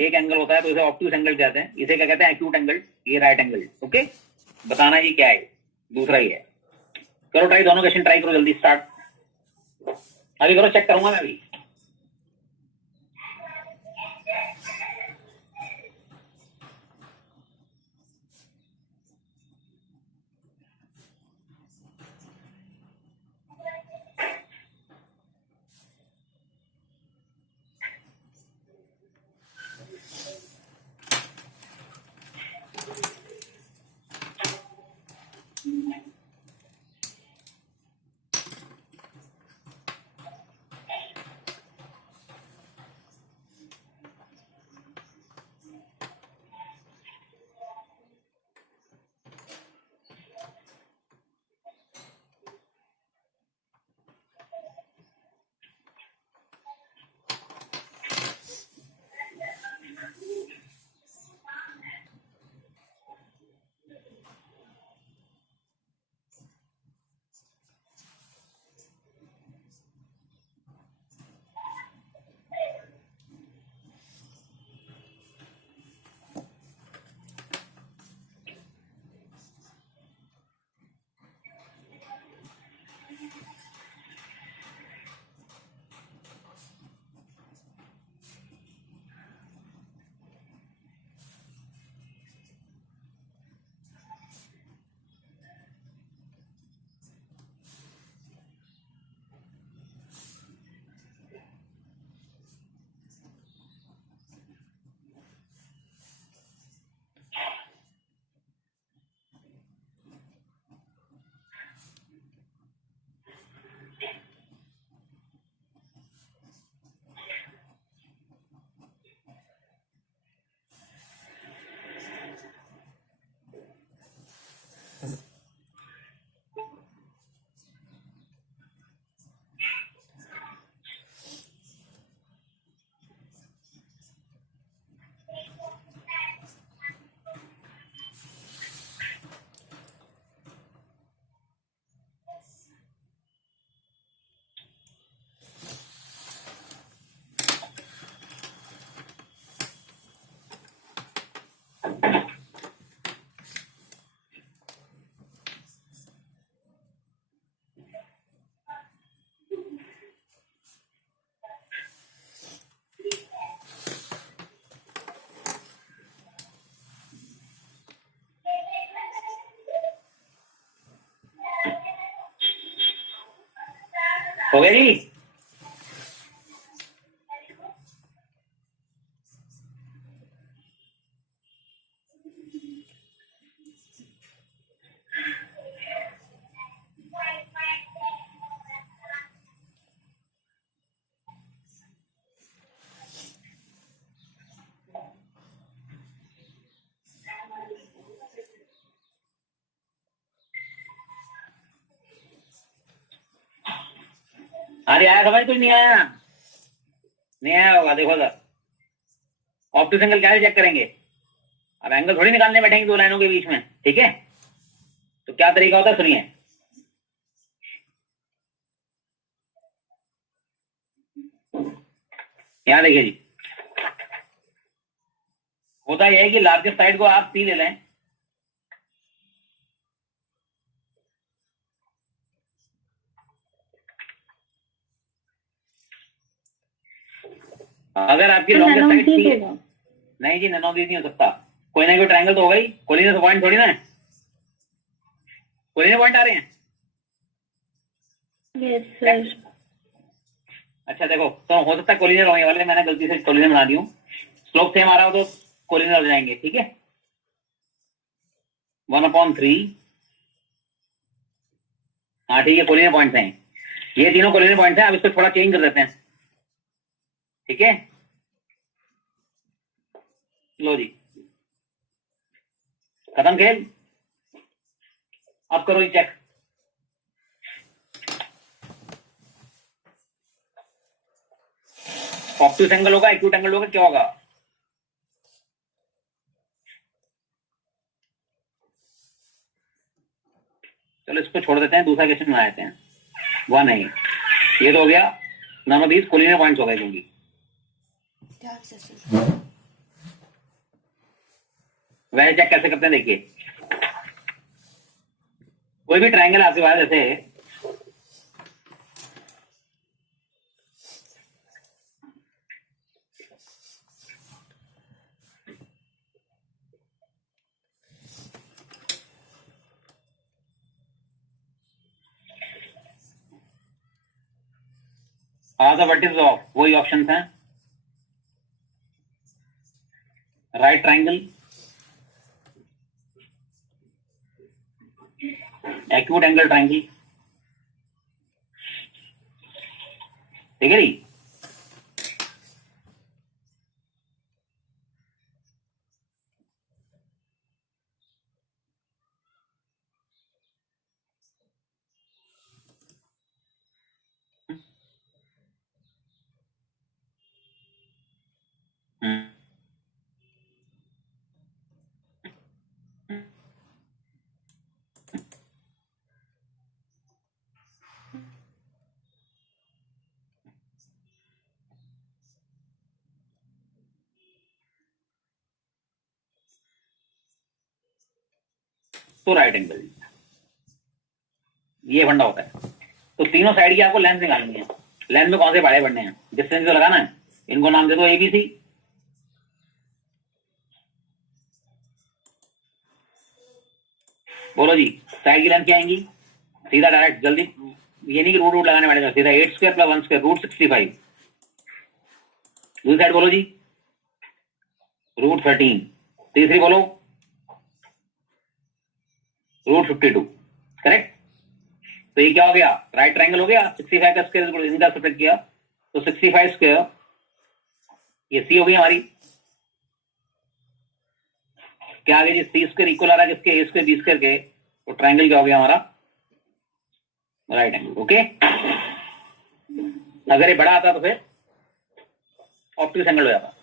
एक एंगल होता है तो इसे ऑब्ट्यूस एंगल कहते हैं, इसे क्या कहते हैं? एक्यूट एंगल, ये राइट एंगल। ओके, बताना ये क्या है, दूसरा ही है। करो ट्राई, दोनों क्वेश्चन ट्राई करो, जल्दी स्टार्ट। अभी करो, चेक करूंगा मैं अभी। हो गया जी? अरे आया समझ, कुछ नहीं आया? नहीं आया होगा, देखो सर। ऑप्टिक्स एंगल क्या चेक करेंगे? अब एंगल थोड़ी निकालने बैठेंगे दो लाइनों के बीच में, ठीक है? तो क्या तरीका होता है, सुनिए। यहां देखिए जी, होता यह है कि लार्जेस्ट साइड को आप सी ले लें, अगर आपकी लॉन्गेस्ट साइड सी है। नहीं जी, नैनोदीद नहीं हो सकता, कोई ना कोई ट्रायंगल तो होगा ही। कोलिनियस पॉइंट थोड़ी ना है, कोलिनियस पॉइंट आ रहे हैं। Yes sir. अच्छा देखो, तो हो सकता है कोलिनियर होने वाले, मैंने गलती से कोलिनियर बना दी हूँ। स्लोप सेम आ रहा हो तो कोलिनियर हो जाएंगे, ठीक है? 1/3। हाँ ठीक है, कोलिनियर पॉइंट्स हैं ये, तीनों कोलिनियर पॉइंट्स हैं। अब इसको थोड़ा चेंज कर देते हैं, ठीक है? लो जी, खत्म खेल। अब करो ये चेक। ऑब्ट्यूस एंगल होगा, एक्यूट एंगल होगा, क्या होगा? चलो इसको छोड़ देते हैं, दूसरा क्वेश्चन बना देते हैं। वह नहीं, ये तो हो गया, none of these collinear points हो गए, क्योंकि वैसे चेक कैसे करते हैं देखिए, कोई भी ट्रायंगल आपके पास जैसे व्हाट इज ऑफ, वही ऑप्शन है, right triangle, acute angle triangle, ठीक है जी। तो राइट एंगल, ये फंडा होता है। तो तीनों साइड की आपको लेंथ निकालनी है। लेंथ में कौन से बाड़े बढ़ने हैं, डिस्टेंस जो लगाना है, इनको नाम दे दो एबीसी। बोलो जी, साइड की लेंथ क्या आएंगी, सीधा डायरेक्ट जल्दी, ये नहीं कि रूट रूट लगाने पड़ेगा, सीधा 8 स्क्वायर प्लस 1 स्क्वायर रूट 65। दूसरी साइड बोलो जी, रूट 13। तीसरी बोलो रूट 52। करेक्ट। तो ये क्या हो गया, राइट ट्रायंगल हो गया। 65 का स्क्वायर इनका सब्ट्रैक्ट किया तो 65 स्क्वायर, ये सी हो गई हमारी। क्या आ गया जी, सी स्क्वायर इक्वल आ रहा है किसके, ए स्क्वायर बी स्क्वायर के। तो ट्रायंगल क्या हो गया हमारा, राइट एंगल। ओके, अगर ये बड़ा आता तो फिर ऑप्टिक्स एंगल हो जाता।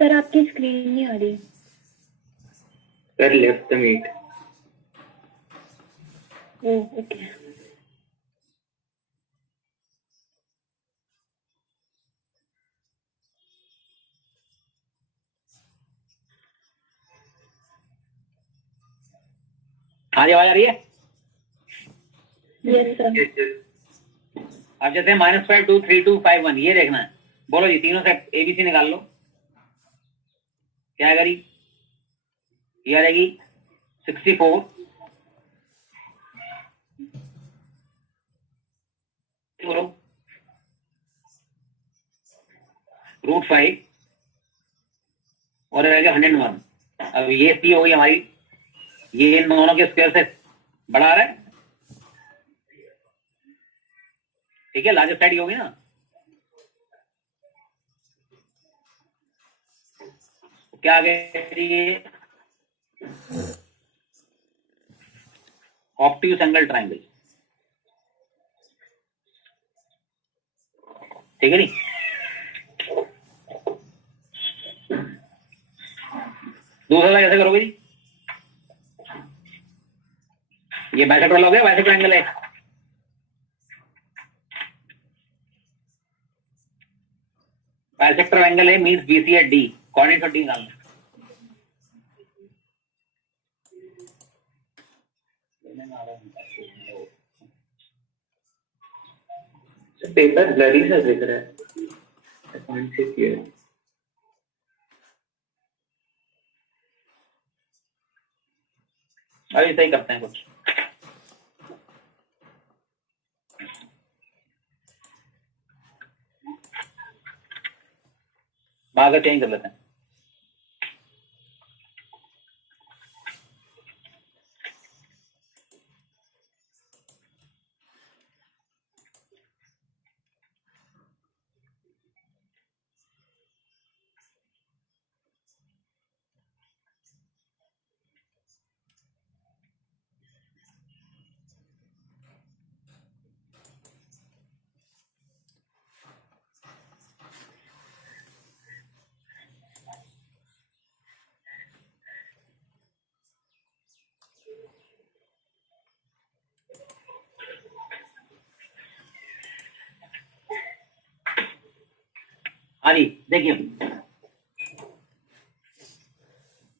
सर आपकी स्क्रीन नहीं आ रही। Sir left the meet. Okay. हाँ जी, आवाज आ रही है। Yes sir. अब जैसे -5 2 3 2 5 1 ये देखना है। बोलो जी, तीनों से एबीसी निकाल लो। क्या करी, ये आ जाएगी 64, बोलो रूट 5 और रहेगा 101। अब ये सी हो गई हमारी, ये इन दोनों के स्क्वायर से बड़ा आ रहा है, ठीक है। लार्जेस्ट साइड ये होगी ना, तो क्या आ गया ये ऑप्टिक्स एंगल ट्रायंगल, ठीक है नी। दूसरा कैसे करोगे जी, ये बाइसेक्टर वाला हो गया, बाइसेक्टर एंगल है। बाइसेक्टर एंगल है means BC at D, coordinate और डी निकालना। पेपर ब्लरी सा दिख रहा है, कौन से किए। अभी सही करते हैं कुछ। मार्कर चेंज कर लेते हैं। हाँ जी देखिए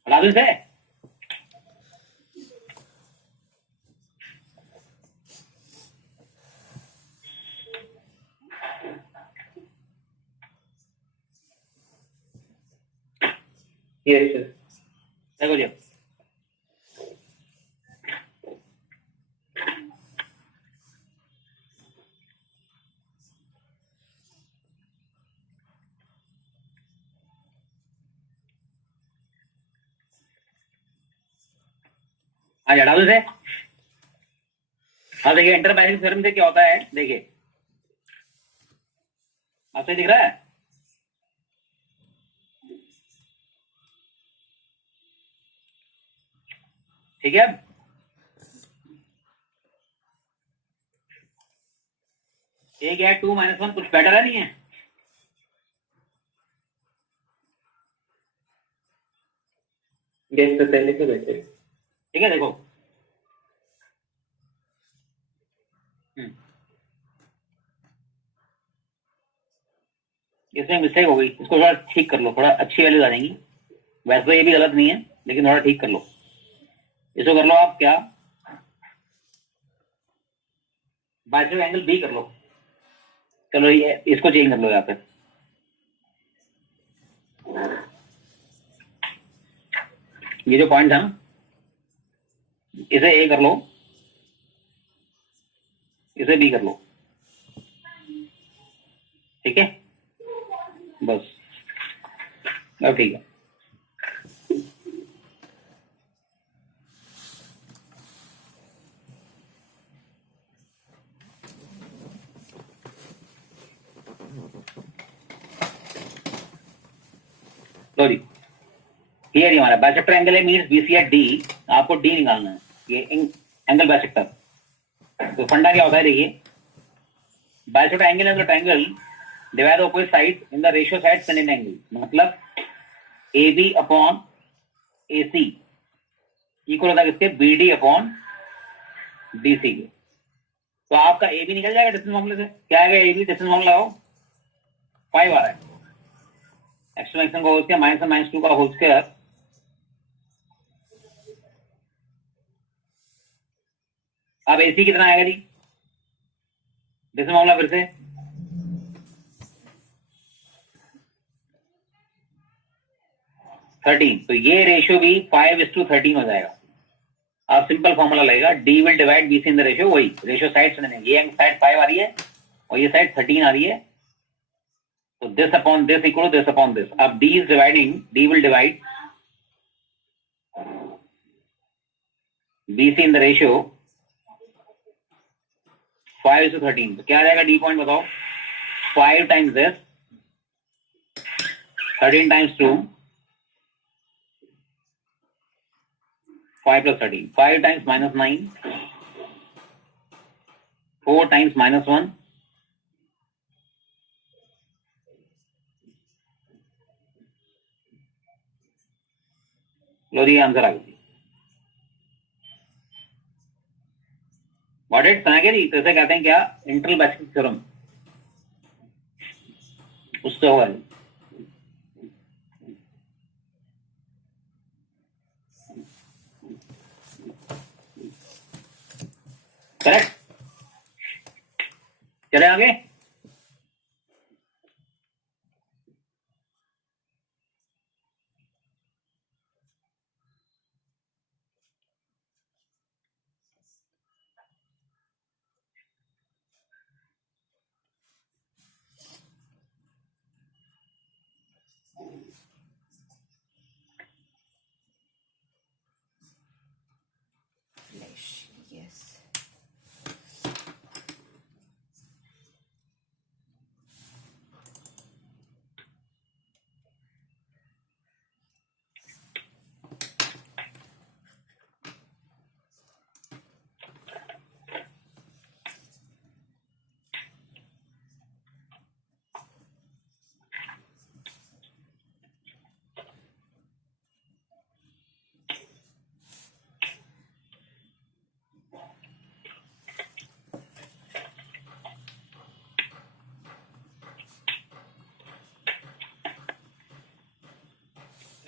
राहुल से Yes, sir. देखो जी हाँ जी राहुल से। हाँ देखिए इंटर बैलेंस थ्योरम से क्या होता है, देखिए आपसे दिख रहा है। ठीक है, एक है 2 - 1 कुछ बेटर है नहीं है। Yes, sir. पहले से बेहतर है। ठीक है देखो इसमें मिस्टेक हो गई, इसको थोड़ा ठीक कर लो, थोड़ा अच्छी वैल्यूज आ जाएंगी। वैसे तो ये भी गलत नहीं है लेकिन थोड़ा ठीक कर लो। इसको कर लो आप क्या, बाइसेप एंगल बी कर लो। चलो ये इसको चेंज कर लो यहाँ पे, ये जो पॉइंट था ना इसे ए कर लो, इसे बी कर लो। ठीक है बस अब ठीक है। लो जी ये हमारा बाइसेक्टर एंगल है मींस बीसी एट डी, आपको डी निकालना है, ये एंगल बाइसेक्टर। तो फंडा क्या होता है देखिए, बाइसेक्टर एंगल है triangle divide opposite side in the ratio side ten angle, मतलब A B upon A C equal होता है किसके, B D upon D C के। तो आपका ए बी निकल जाएगा डिस्टेंस फॉर्मूले से, क्या आएगा ए बी डिस्टेंस फॉर्मूला लगाओ 5 आ रहा है, एक्स टू एक्स का होल स्क्वायर -2 का होल स्क्वायर अब एसी कितना आएगा जी, डिस्टेंस फॉर्मूला फिर से 13, तो ये रेशियो भी 5:13 हो जाएगा। अब सिंपल फॉर्मूला लगेगा, D will divide B C in the ratio, वही रेशियो साइड से नहीं, ये साइड 5 आ रही है और ये साइड 13 आ रही है, तो this upon this equal this upon this. अब D is dividing, D will divide B C in the ratio 5:13, तो क्या आ जाएगा डी पॉइंट बताओ, 5 times this 13 times 2 5 + 13, 5 times -9 4 times -1 लो जी आंसर आ गई। व्हाट इट समझ गए जी, तो इसे कहते हैं क्या, इंटरनल बाइसेक्टर थ्योरम, उससे होगा करेक्ट। चले आगे,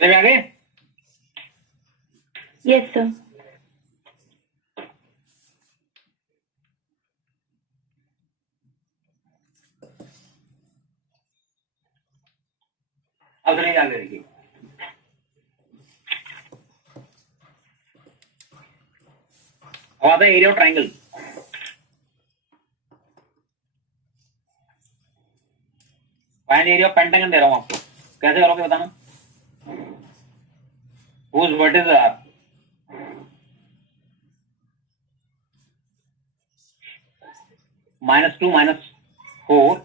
समझ आ गए? Yes, sir. अब चलिए आगे देखिए। अब आता है area of triangle. Find area of pentagon दे रहा हूं आपको, कैसे करोगे बताना। whose vertices are -2 -4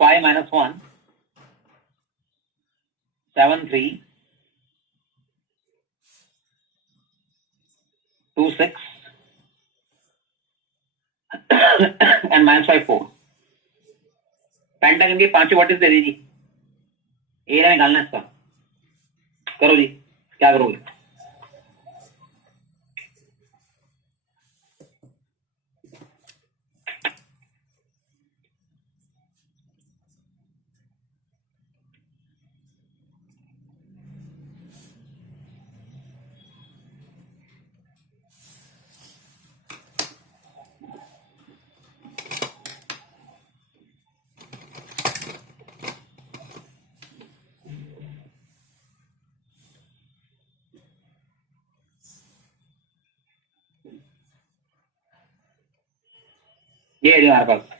5 -1 7 3 2 6 and -5 4। Pentagon के पांचों वर्टिस दे दीजिए, एरिया निकालना है इसका। करो जी, क्या करोगे? ये एरिया हमारे पास।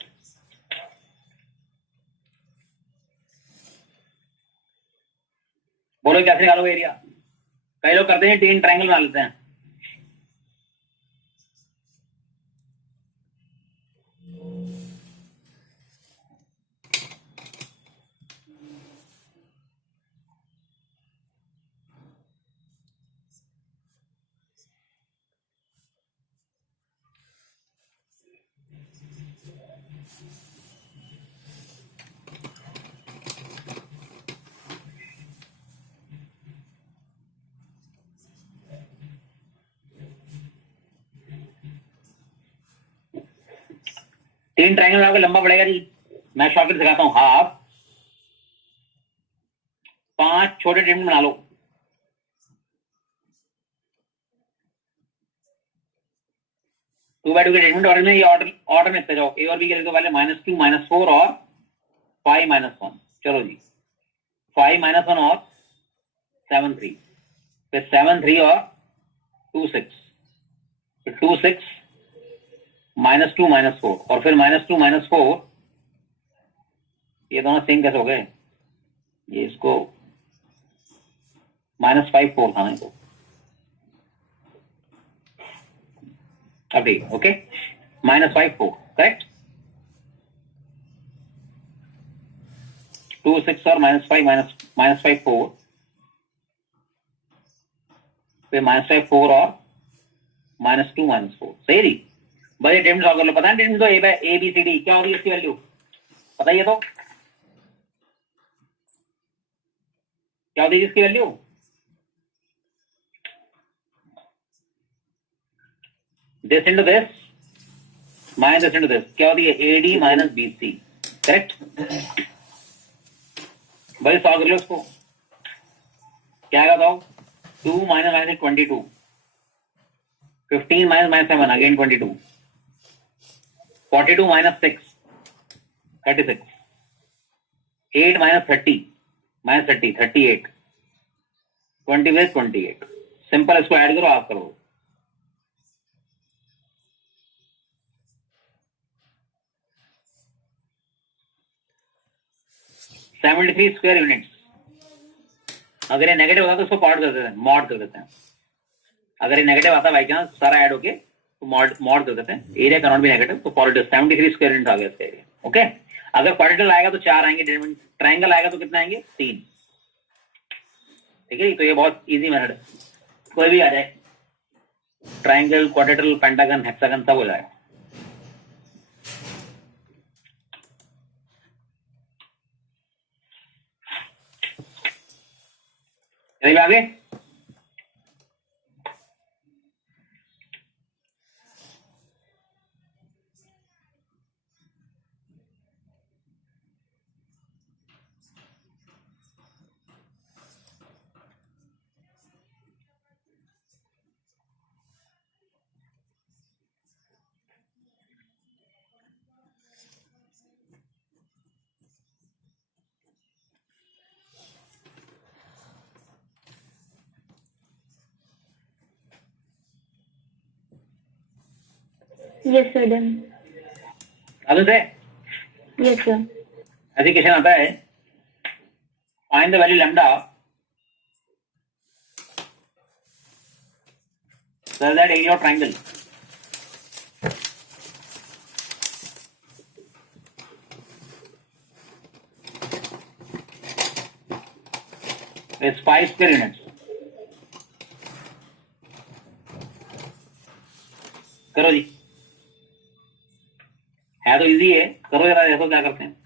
बोलो कैसे निकालोगे एरिया? कई लोग करते हैं 3 ट्रायंगल बना लेते हैं। तीन ट्रायंगल बनाओगे लंबा पड़ेगा जी। मैं शॉर्टकट सिखाता हूँ। हाफ 5 छोटे ट्रायंगल बना लो। टू बाई टू के ट्रीटमेंट ऑर्डर में, ये ऑर्डर में जाओ। ए और बी के लिखो पहले -2 -4 और 5 -1। चलो जी, 5 -1 और 7 3, फिर 7 3 और 2 6, फिर 2 6 -2 -4 और फिर -2 -4। ये दोनों सेम कैसे हो गए? ये इसको -5 4 था ना इसको। अभी ओके, -5 4 करेक्ट। 2 6 और -5 -5 4, फिर -5 4 और -2 -4। सही जी। बस ये टेम्स सॉल्व कर लो। पता है टेम्स तो ए बी सी डी क्या होगी इसकी वैल्यू? बताइए तो क्या होगी इसकी value? This into this minus this into this, क्या होती है? A D minus B C. Correct. भाई सॉल्व कर लो इसको। क्या आएगा बताओ? 2 -22, 15 -7 अगेन 22, 42 -6 36, 8 -30 -30 38, 20 28। सिंपल, इसको ऐड करो, आप करो। $73 स्क्वायर यूनिट्स। अगर ये नेगेटिव होता तो उसको पार्ट कर देते हैं, मॉड कर देते हैं। अगर ये नेगेटिव आता बाई चांस सारा ऐड होके तो मॉड कर देते हैं। Area can not be negative, तो पॉजिटिव 73 स्क्वायर यूनिट आ गया इसका एरिया। ओके, अगर क्वाड्रेटिकल आएगा तो 4 आएंगे, ट्रायंगल आएगा तो कितना आएंगे? 3। ठीक है, तो ये बहुत इजी मेथड है, कोई भी आ जाए। ट्रायंगल, क्वाड्रेटिकल, पेंटागन, हेक्सागन सब हो जाएगा। चलिए आगे। Yes, sir. Done. अब से Yes, sir. ऐसे क्वेश्चन आता है, find the value lambda such that area of triangle is 5 square units. करो जी, है तो इजी है, करो जरा, देखो क्या करते हैं।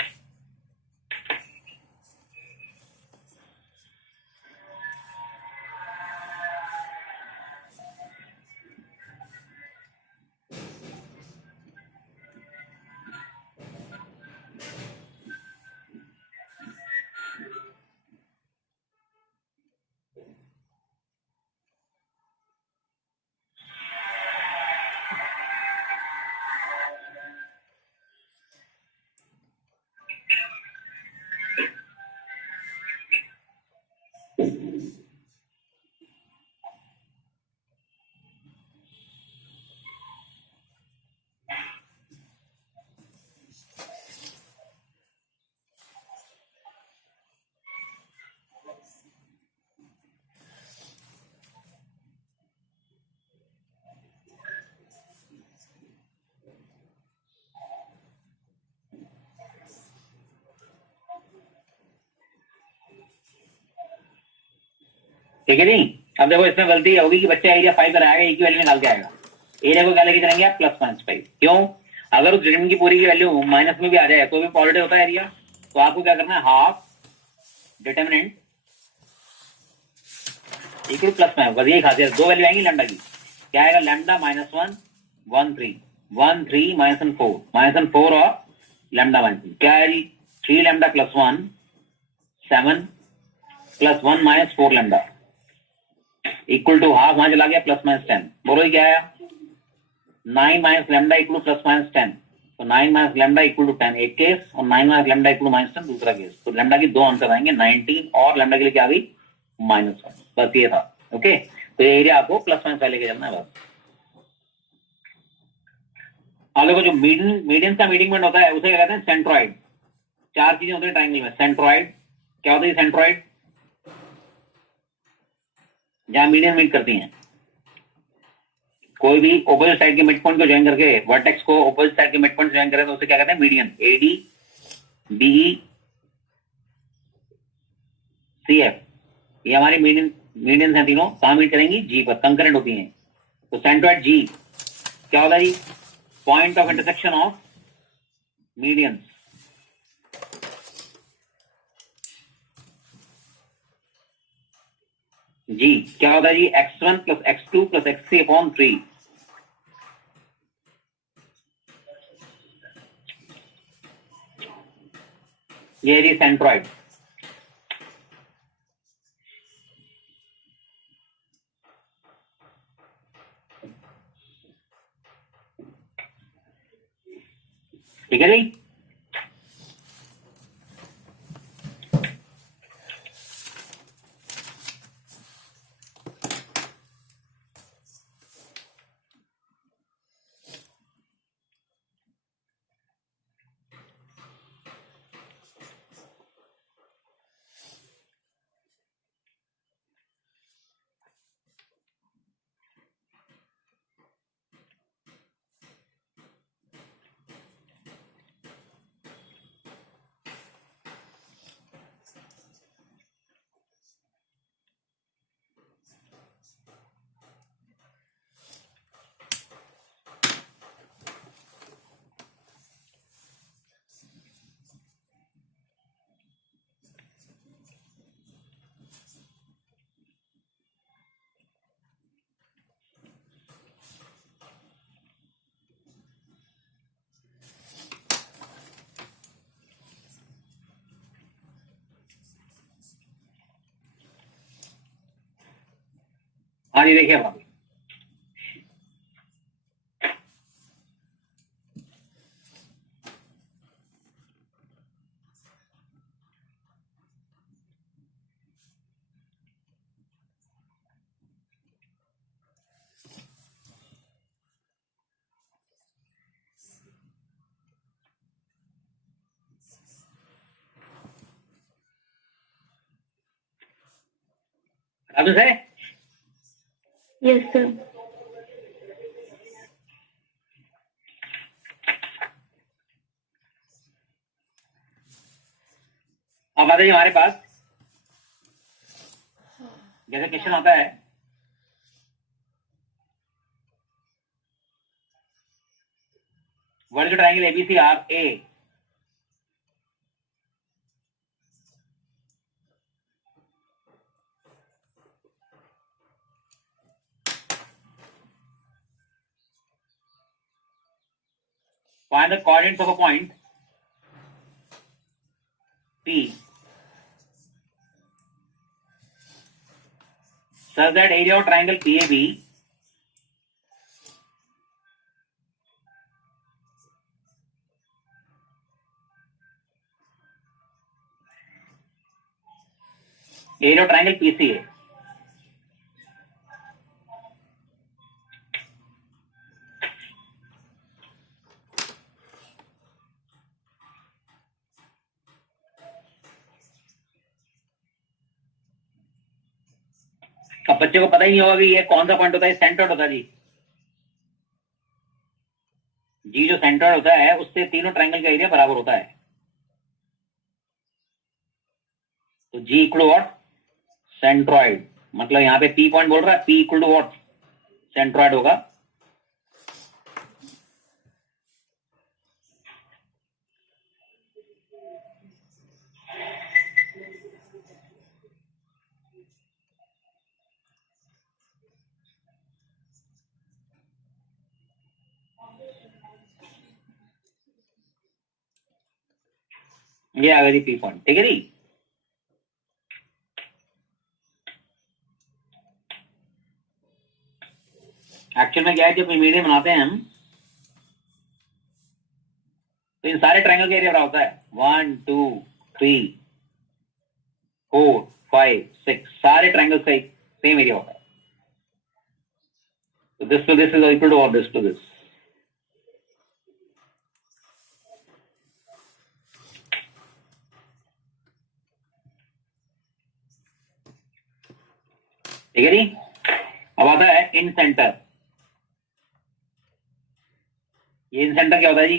ठीक है जी। अब देखो इसमें गलती होगी कि बच्चा एरिया 5 बनाएगा, ए की वैल्यू निकाल के आएगा। एरिया को क्या लेके चलेंगे आप, +5। क्यों? अगर उस डिटरमिनेंट की पूरी की वैल्यू माइनस में भी आ जाए तो भी पॉजिटिव होता है एरिया। तो आपको क्या करना है, हाफ डिटरमिनेंट इक्वल +5। बस यही खासियत, दो वैल्यू आएंगी लैम्डा की। क्या आएगा, लैम्डा -1 1 3 -4 और लैम्डा -3 क्या है जी, 3 lambda +1 7 +1 -4 lambda equal to half, वहां चला गया +-10। बोलो ये क्या आया, 9 - लैम्डा इक्वल टू +-10। तो 9 - लैम्डा इक्वल टू 10 एक केस, और 9 - लैम्डा इक्वल टू -10 दूसरा केस। तो लैम्डा की दो आंसर आएंगे, 19 और लैम्डा के लिए क्या आ गई, -1। बस ये था। ओके, तो ये एरिया आपको +5 लेके चलना है बस। अब देखो जो मीडियन का मीडियन पॉइंट होता है उसे क्या कहते हैं, सेंट्रॉइड। चार चीजें होती है ट्राइंगल में। सेंट्रॉइड क्या होता है, सेंट्रॉइड जहां मीडियन मीट करती हैं। कोई भी ऑपोजिट साइड के मिड पॉइंट को ज्वाइन करके, वर्टेक्स को ऑपोजिट साइड के मिड पॉइंट ज्वाइन करे तो उसे क्या कहते हैं, मीडियन। एडी बीई सीएफ, ये हमारी मीडियन है तीनों। कहां मीट करेंगी, जी पर, कंकरेंट होती हैं। तो सेंट्रॉइड जी क्या होगा जी, point of intersection of median. जी क्या होता है जी, x1 + x2 + x3/3। ये जी सेंट्रॉइड। ठीक है जी। हाँ जी देखिए आप, अब से Yes, sir. अब आता है हमारे पास, जैसे क्वेश्चन आता है word triangle ABC R A, find the coordinates of a point P such that area of triangle PAB area of triangle PCA अब बच्चे को पता ही नहीं होगा कि ये कौन सा पॉइंट होता है, सेंटर्ड होता है जी। जी जो सेंटर्ड होता है उससे तीनों ट्रायंगल का एरिया बराबर होता है। तो G equal to what, centroid, मतलब यहाँ पे पी पॉइंट बोल रहा है, P equal to what, centroid होगा। ये आ गया जी पी पॉइंट, ठीक है जी। एक्चुअल में क्या है, जब मीडियन बनाते हैं हम तो इन सारे ट्रायंगल का एरिया बराबर होता है, 1 2 3 4 5 6 सारे ट्रायंगल का सेम एरिया होता है। तो this to this is equal to this to this. ठीक है जी। अब आता है इन सेंटर। ये इन सेंटर क्या होता है जी,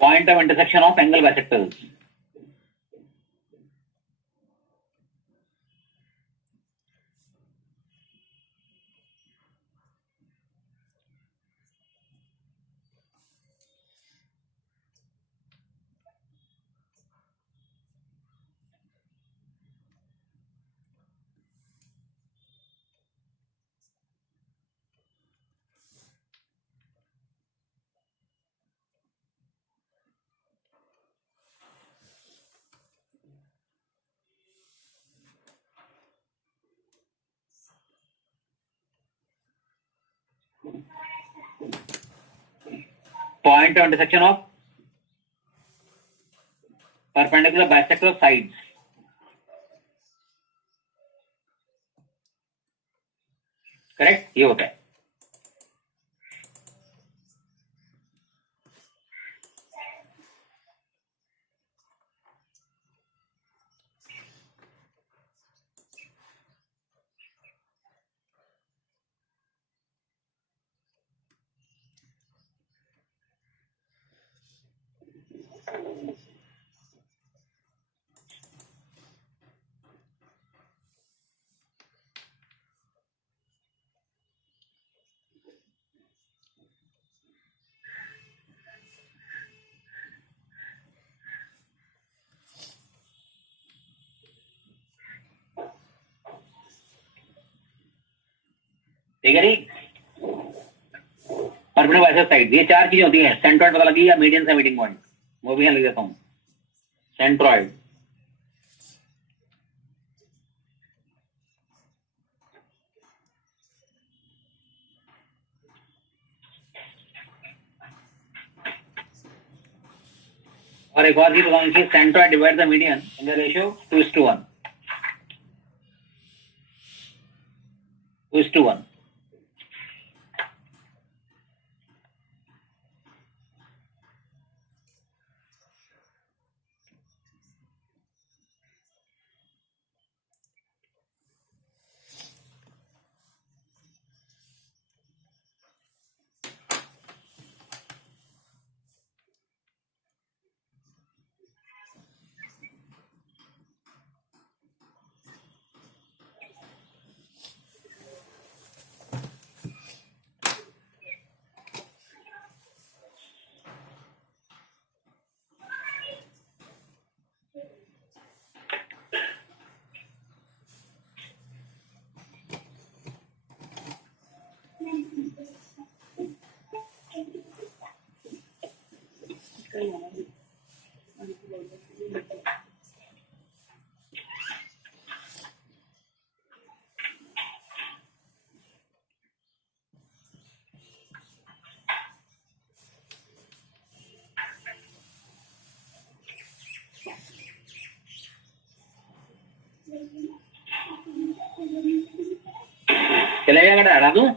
point of intersection of angle bisectors. Point of intersection of perpendicular bisector sides. Correct, ये होता है। ठीक है जी। परपेंडिकुलर बाइसेक्टर साइड, ये चार चीजें होती हैं। सेंट्रॉइड पता लगी, या मीडियन से मीटिंग पॉइंट, वो भी यहाँ लिख देता हूँ, सेंट्रॉइड। और एक और चीज बताऊंगी कि centroid divide the median in the ratio 2:1, 2:1। चले जाएगा, हटा दूं?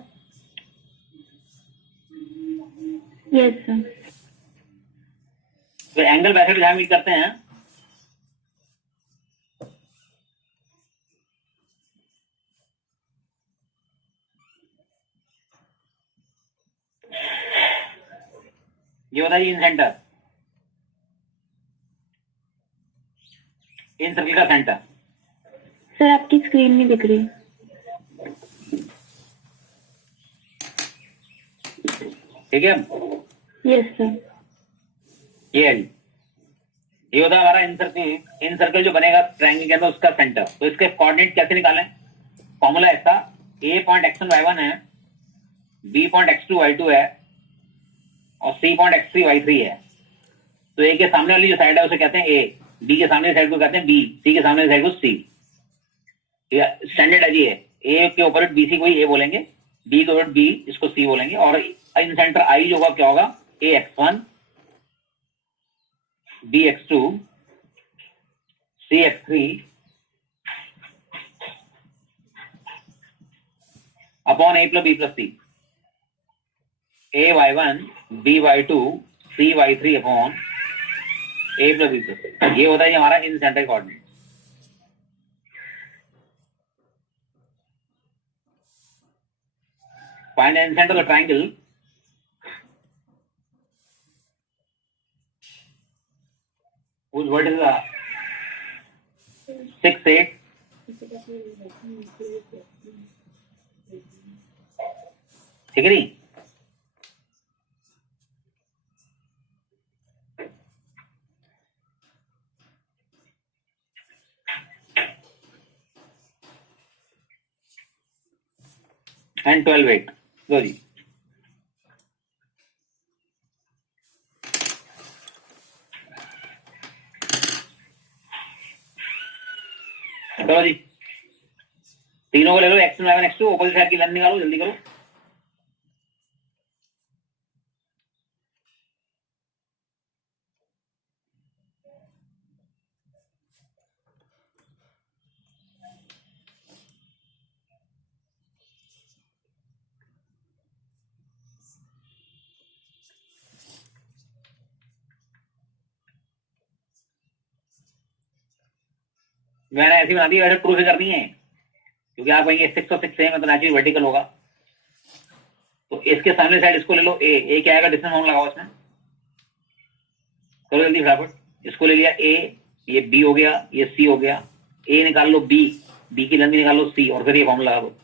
Yes sir. तो एंगल ब्रैकेट जहां मीट करते हैं, ये होता है इन सेंटर, इन सर्किल का सेंटर। सर आपकी स्क्रीन नहीं दिख रही। ठीक है, यस सर। ये है जी। ये होता है हमारा इन सर्कल जो बनेगा ट्रायंगल के अंदर, उसका सेंटर। तो इसके कोऑर्डिनेट कैसे निकालें? फॉर्मूला ऐसा, ए पॉइंट x1 y1 है, बी पॉइंट x2 y2 है, और सी पॉइंट x3 y3 है। तो ए के सामने वाली जो साइड है उसे कहते हैं ए, बी के सामने साइड को कहते हैं बी, सी के सामने साइड को सी। स्टैंडर्ड है जी। ए के ऊपर बी सी को ए बोलेंगे, बी के ऊपर बी, इसको सी बोलेंगे। और इन सेंटर आई जो होगा क्या होगा? A x1 B x2 C x3 upon A plus B plus C. A y1 B y2 C y3 upon A plus B plus C. ये होता है हमारा in centre coordinate. Find the center of the triangle whose vertices are 6, 8, ठीक है नहीं? and 12, 8. लो जी। चलो जी, तीनों को ले लो, x1 y1 x2, opposite side की लेंथ निकालो, जल्दी करो। मैंने ऐसी बना दी, वैसे ट्रू से करनी है, क्योंकि आप कहेंगे 6 और 6 सेम है तो नेचुरली वर्टिकल होगा। तो इसके सामने साइड इसको ले लो, ए क्या आएगा? डिस्टेंस फॉर्म लगाओ इसमें, करो जल्दी फटाफट। इसको ले लिया ए, ये बी हो गया, ये सी हो गया। ए निकाल लो बी, बी की लेंथ निकाल लो सी, और फिर ये फॉर्मूला लगा दो।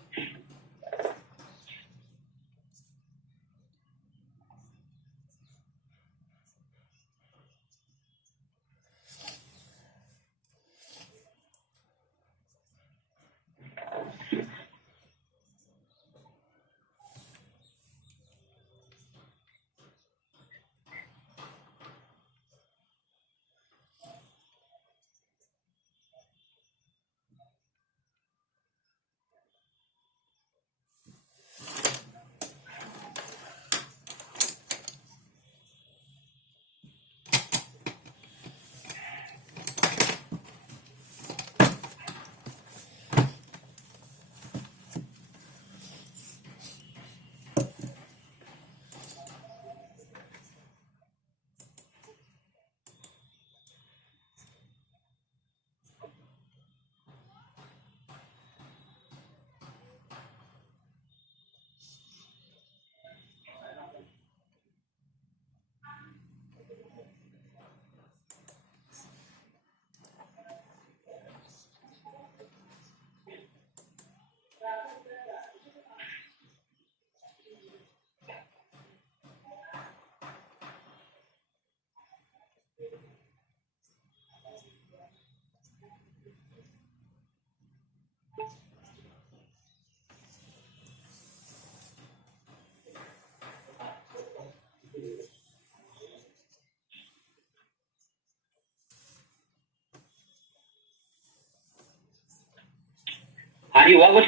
आज हुआ कुछ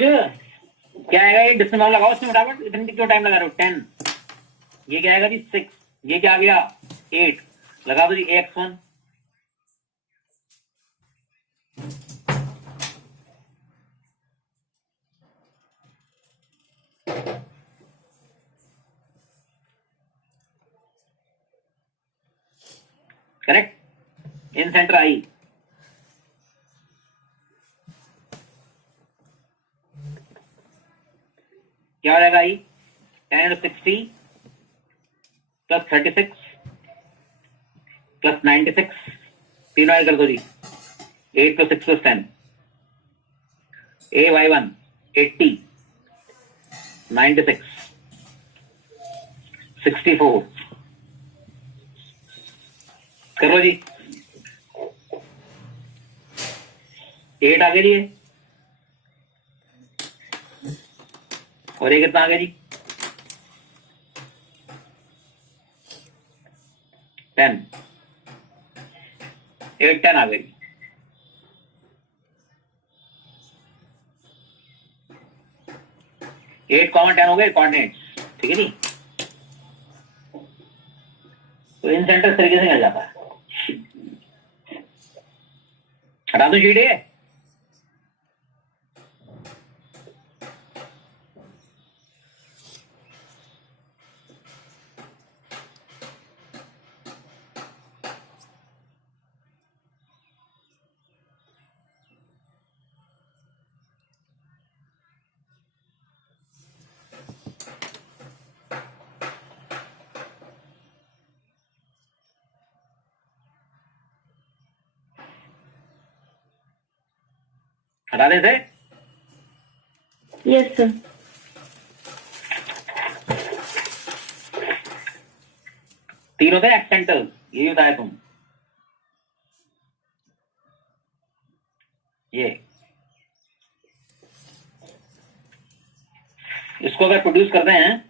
क्या आएगा? ये डिस्टेंस लगाओ इसमें फटाफट, इतनी क्यों टाइम लगा रहे हो? 10, ये क्या आएगा जी? 6, ये क्या आ गया? 8, लगा दो जी x1। करेक्ट, इन सेंटर आई। क्या हो जाएगा आई? 10 into 60 प्लस 36 प्लस 96, तीनों ऐड कर दो जी। 8 plus 6 plus 10, ay1 80 96 64, करो जी। 8 आ गया जी, और ये कितना आ गया जी? 10, 8 10 आ गई। एट कॉमन 10 हो गए कोऑर्डिनेट्स, ठीक है जी। तो इन सेंटर तरीके से मिल जाता है। हटा दो शीट है। हटा दें थे। Yes sir. तीन होते हैं एक्सेंटर्स, ये बताया तुम। ये इसको अगर प्रोड्यूस करते हैं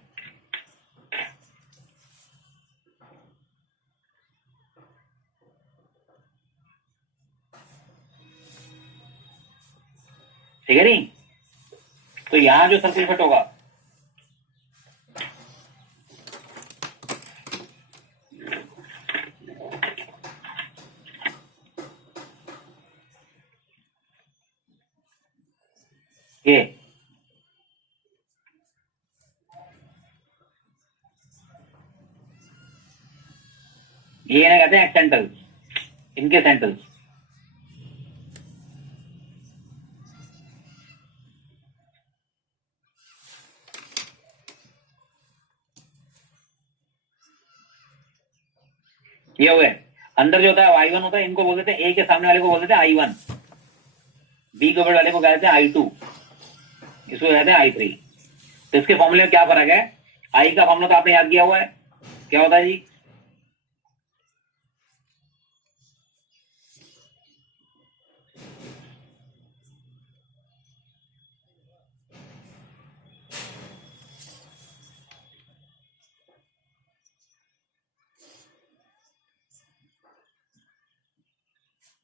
ठीक है नहीं, तो यहां जो सर्किल फिट होगा ये ना कहते हैं एक्सेंटर्स, इनके सेंटर्स। ये हो गए। अंदर जो होता है I1 होता है, इनको बोल देते हैं, ए के सामने वाले को बोल देते हैं I1, बी के ऊपर वाले को कहते हैं I2, इसको कहते हैं I3। तो इसके फॉर्मूले में क्या फर्क है? आई का फॉर्मूला तो आपने याद किया हुआ है, क्या होता है जी?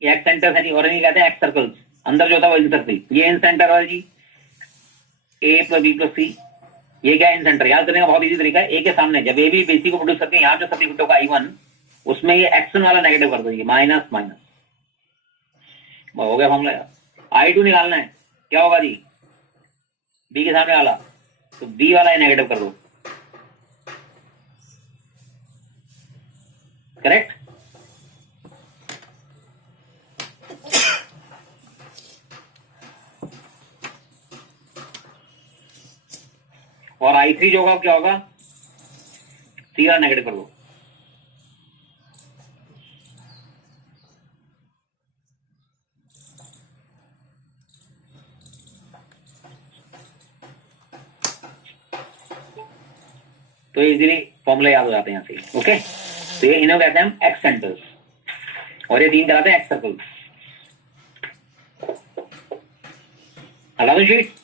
ये एक्स सेंटर है जी, और इन्हें कहते हैं एक्स सर्कल्स। अंदर जो होता है वो इन सर्कल, ये इन सेंटर है जी, ए प्लस बी प्लस सी। ये क्या है? इन सेंटर। याद करने का बहुत इजी तरीका है, ए के सामने जब ए बी बेसी को प्रोड्यूस करते हैं, यहाँ जो सर्किल फिट होगा I1, उसमें ये एक्शन वाला नेगेटिव कर दीजिए, माइनस माइनस, हो गया फॉर्मूला। I2 निकालना है, क्या होगा जी? बी के सामने वाला, तो बी वाला नेगेटिव कर दो, करेक्ट। और I3 जो होगा क्या होगा? सी वाला नेगेटिव कर दो। तो इजीली फॉर्मूला याद हो जाते हैं यहाँ से, ओके। तो ये इन्हें कहते हैं हम एक्स सेंटर्स, और ये तीन कराते हैं एक्स सर्कल। हटा दो शीट।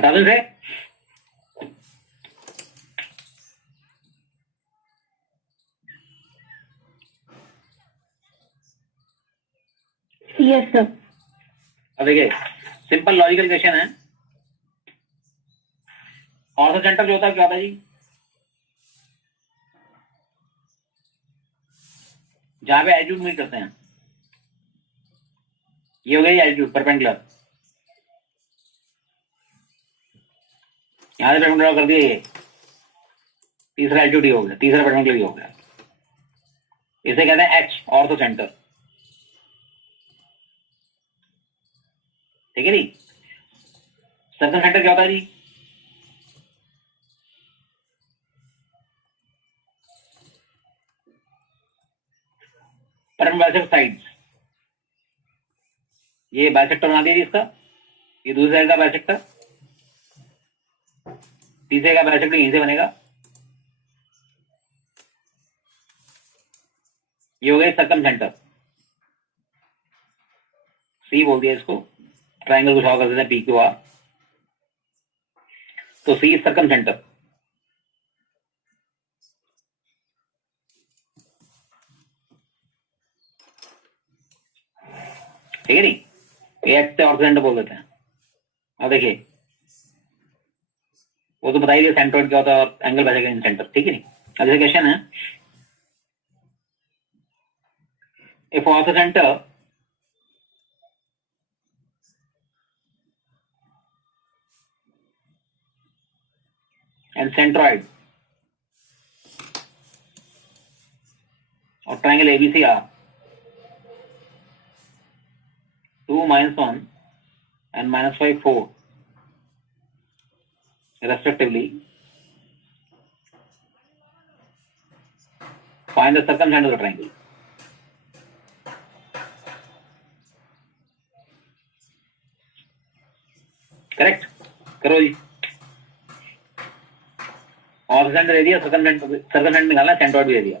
हटा दो इसे। Yes sir. अब देखिए सिंपल लॉजिकल क्वेश्चन है। ऑर्थो सेंटर जो होता है क्या होता है जी? जहां पे एल्टीट्यूड मीट करते हैं, ये हो गया एल्टीट्यूड परपेंडिकुलर, यहां से परपेंडिकुलर कर दिए, ये तीसरा एल्टीट्यूड हो गया, तीसरा परपेंडिकुलर हो गया। इसे कहते हैं एच, ऑर्थो सेंटर। ठीक है जी। सर्कल सेंटर क्या होता है जी? परपेंडिकुलर साइड्स, ये बाइसेक्टर बना दिया जी इसका, ये दूसरी साइड का बाइसेक्टर, तीसरे का बाइसेक्टर यहीं से बनेगा। ये हो गया सर्कम सेंटर, सी बोल दिया इसको, ट्राइंगल को ड्रॉ कर देते हैं पी क्यू आर, तो सी सर्कम सेंटर। ठीक है नी, एक्स से ऑर्थो सेंटर बोल देते हैं। अब देखिए वो तो बता ही दिया सेंट्रोइड क्या होता है और एंगल बाइसेक्टर इन सेंटर। ठीक है नी। अब जैसे क्वेश्चन है, if ortho centre and centroid और triangle ABC are 2, -1 and -5, 4 respectively, find the circumference of the triangle. Correct करो जी। ऑर्थो सेंटर दे दिया, सर्कमफेरेंस निकालना, सेंट्रोइड भी दे दिया।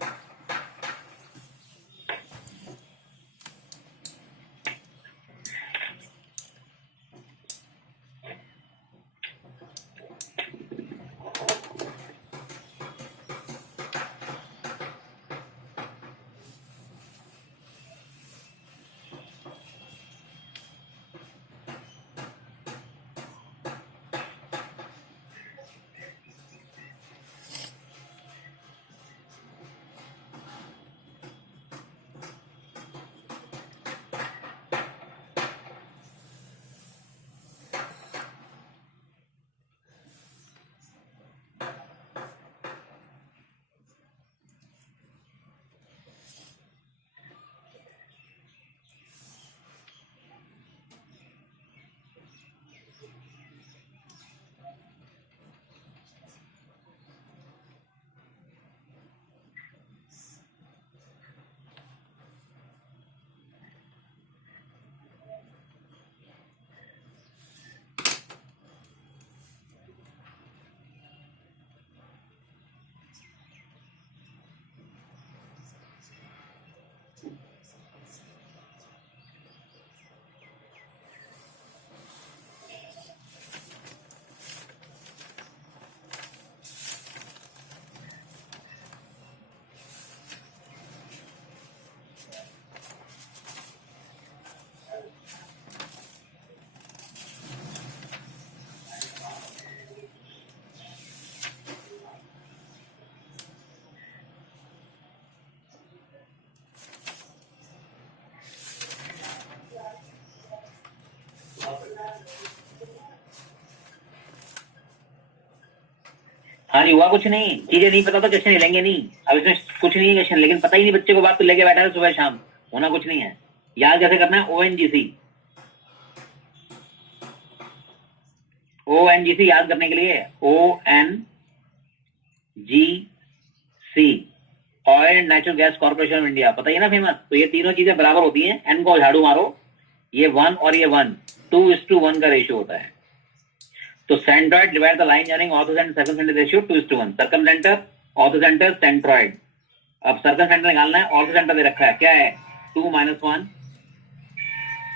हाँ जी, हुआ कुछ नहीं, चीजें नहीं पता तो क्वेश्चन लेंगे नहीं। अब इसमें कुछ नहीं है क्वेश्चन, लेकिन पता ही नहीं बच्चे को, बात तो लेके बैठा है सुबह शाम, होना कुछ नहीं है। याद कैसे करना है? ONGC, ONGC याद करने के लिए ONGC, oil and natural gas corporation of India, पता ही ना, फेमस। तो ये तीनों चीजें बराबर होती हैं, एन को झाड़ू मारो, ये 1 और ये 1, 2:1 का रेशियो होता है। तो centroid divide the line joining ortho centre circumcentre ratio 2:1, circumcentre ortho centre centroid. अब सर्कमसेंटर निकालना है, ऑर्थो सेंटर दे रखा है क्या है 2 - 1,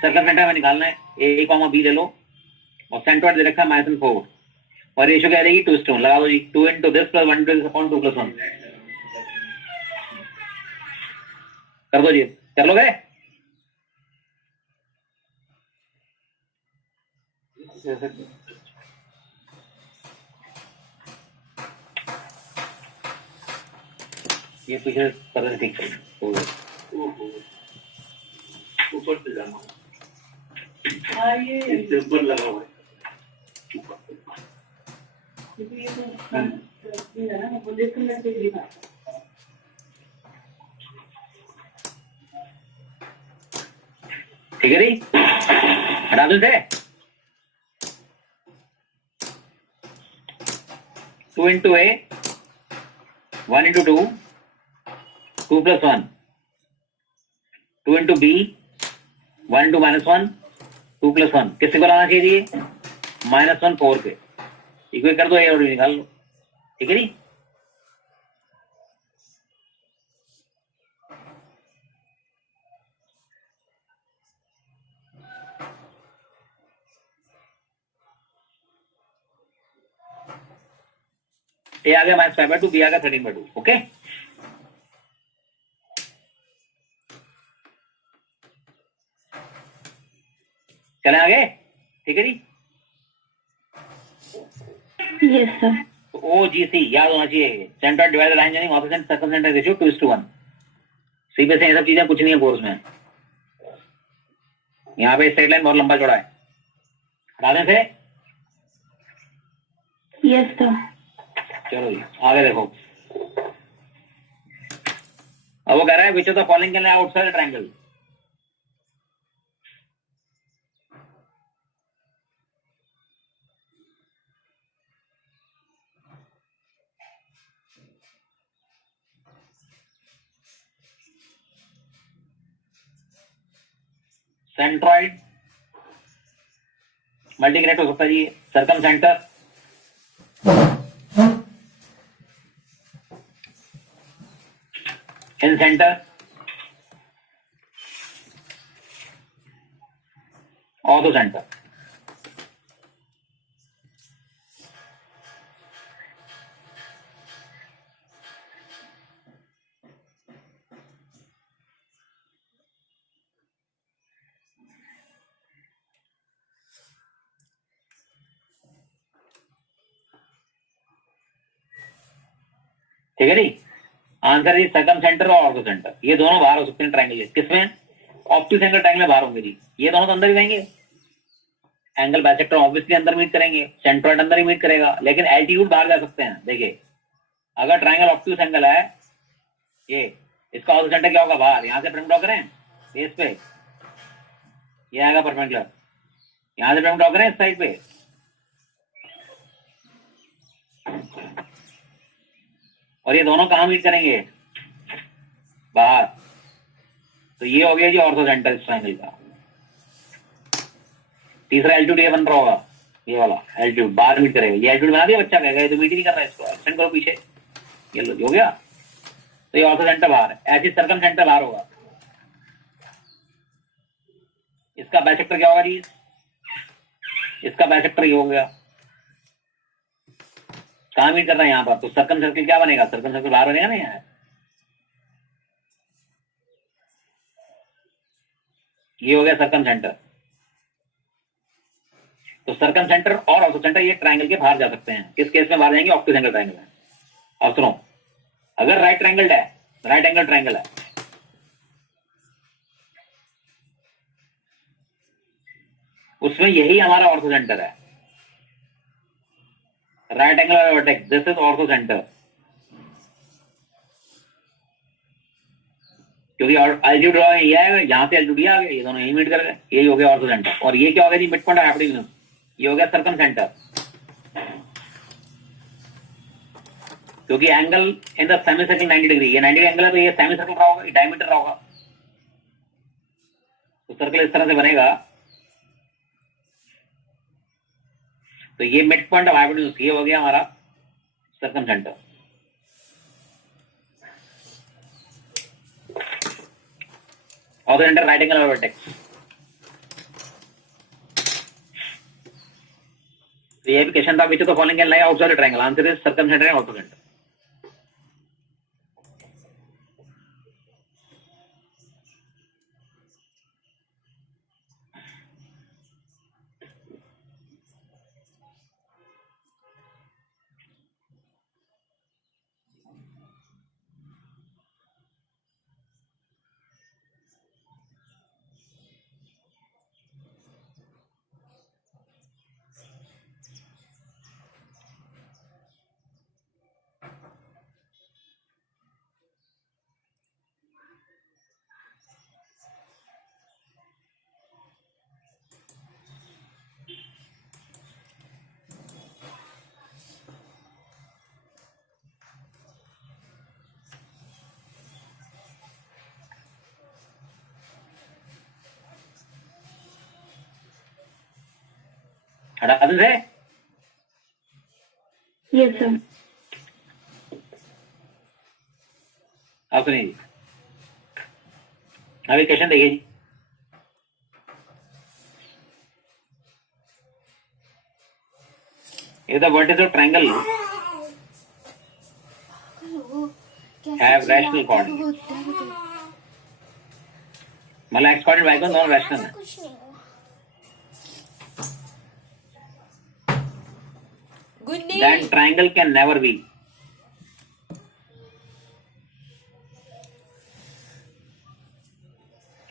सर्कमसेंटर में निकालना है A, B ले लो, और सेंट्रॉइड दे रखा है -4। और रेशियो क्या रहेगी 2:1 लगा दो जी 2 into this plus 1 into this upon 2 plus 1 कर दो जी कर लोगे ये पीछे कर दे ठीक है ऊपर से जाना इससे ऊपर लगा हुआ है ठीक है जी हटा दो इसे 2 into a 1 into 2 2 plus 1 2 into b 1 into -1 2 plus 1 किससे को लाना चाहिए जी -1 4 पे इक्वेट कर दो ए और बी निकाल लो ठीक है जी ए आ गया -5/2 बी आ गया 13/2 ओके चले आगे ठीक है जी यस सर ओ जी सी याद होना चाहिए सेंटर डिवाइडर लाइन जानी ऑपोजिट सर्कमसेंटर रेशियो 2:1 सी पे से ये सब चीजें कुछ नहीं है कोर्स में यहाँ पे स्ट्रेट लाइन बहुत लंबा चौड़ा है हटा दें से यस सर चलो जी आगे देखो अब वो कह रहा है which of the following can outside triangle centroid मल्टीग्रेट हो सकता है जी circum centre in centre ortho centre ठीक है जी आंसर इज सर्कम सेंटर और ऑर्थो सेंटर ये दोनों बाहर हो सकते हैं ट्रायंगल किसमें ऑप्टिक एंगल ट्रायंगल में बाहर होंगे जी ये दोनों तो अंदर ही रहेंगे एंगल बाइसेक्टर ऑब्वियसली अंदर मीट करेंगे सेंट्रॉइड अंदर ही मीट करेगा लेकिन एल्टीट्यूड बाहर जा सकते हैं देखिए अगर ट्रायंगल ऑप्टिक एंगल है ये इसका ऑर्थो सेंटर क्या होगा बाहर यहाँ से फ्रंट ड्रॉ करें फेस पे ये आएगा परपेंडिकुलर यहाँ से फ्रंट ड्रॉ करें इस साइड पे और ये दोनों कहाँ मीट करेंगे बाहर तो ये हो गया जी ऑर्थो सेंटर इस ट्रायंगल का तीसरा एल्टीट्यूड ये बन रहा होगा ये वाला एल्टीट्यूड बाहर मीट करेगा ये एल्टीट्यूड बना दिया बच्चा कहेगा ये तो मीट ही नहीं कर रहा है इसको एक्सटेंड करो पीछे ये लो हो गया तो ये ऑर्थो सेंटर बाहर है ऐसे सर्कम सेंटर बाहर होगा इसका बाइसेक्टर क्या होगा जी इसका बाइसेक्टर ये हो गया कहाँ मीट करना है यहाँ पर तो सर्कम सर्कल क्या बनेगा सर्कम सर्कल बाहर बनेगा ना यहाँ ये हो गया सर्कम सेंटर तो सर्कम सेंटर और ऑर्थो सेंटर ये ट्रायंगल के बाहर जा सकते हैं किस केस में बाहर जाएंगे ऑप्टिक एंगल ट्रायंगल है अब सुनो अगर राइट एंगल ट्रायंगल है उसमें यही हमारा ऑर्थो सेंटर है right angle vertex this is ortho centre क्योंकि एल्टीट्यूड ये है यहाँ से एल्टीट्यूड आ गया ये दोनों यही मीट कर गए यही हो गया ऑर्थो सेंटर और ये क्या हो गया जी मिड पॉइंट ऑफ हाइपोटेन्यूज ये हो गया सर्कम सेंटर क्योंकि angle in the semi circle 90 degree ये 90 एंगल है तो ये सेमी सर्कल रहा होगा ये डायमीटर रहा होगा तो सर्कल इस तरह से बनेगा तो ये मिड पॉइंट ऑफ हाइपोटेन्यूज ये हो गया हमारा circum centre ortho centre right angle vertex तो ये भी क्वेश्चन था, which of the following can lie outside the triangle? Answer is circumcentre and orthocentre. हटा दे. Yes, sir. आप सुनिए जी, अभी क्वेश्चन देखिए जी. If the vertices of triangle have rational coordinates, मतलब x coordinate y coordinate दोनों rational है. Then triangle can never be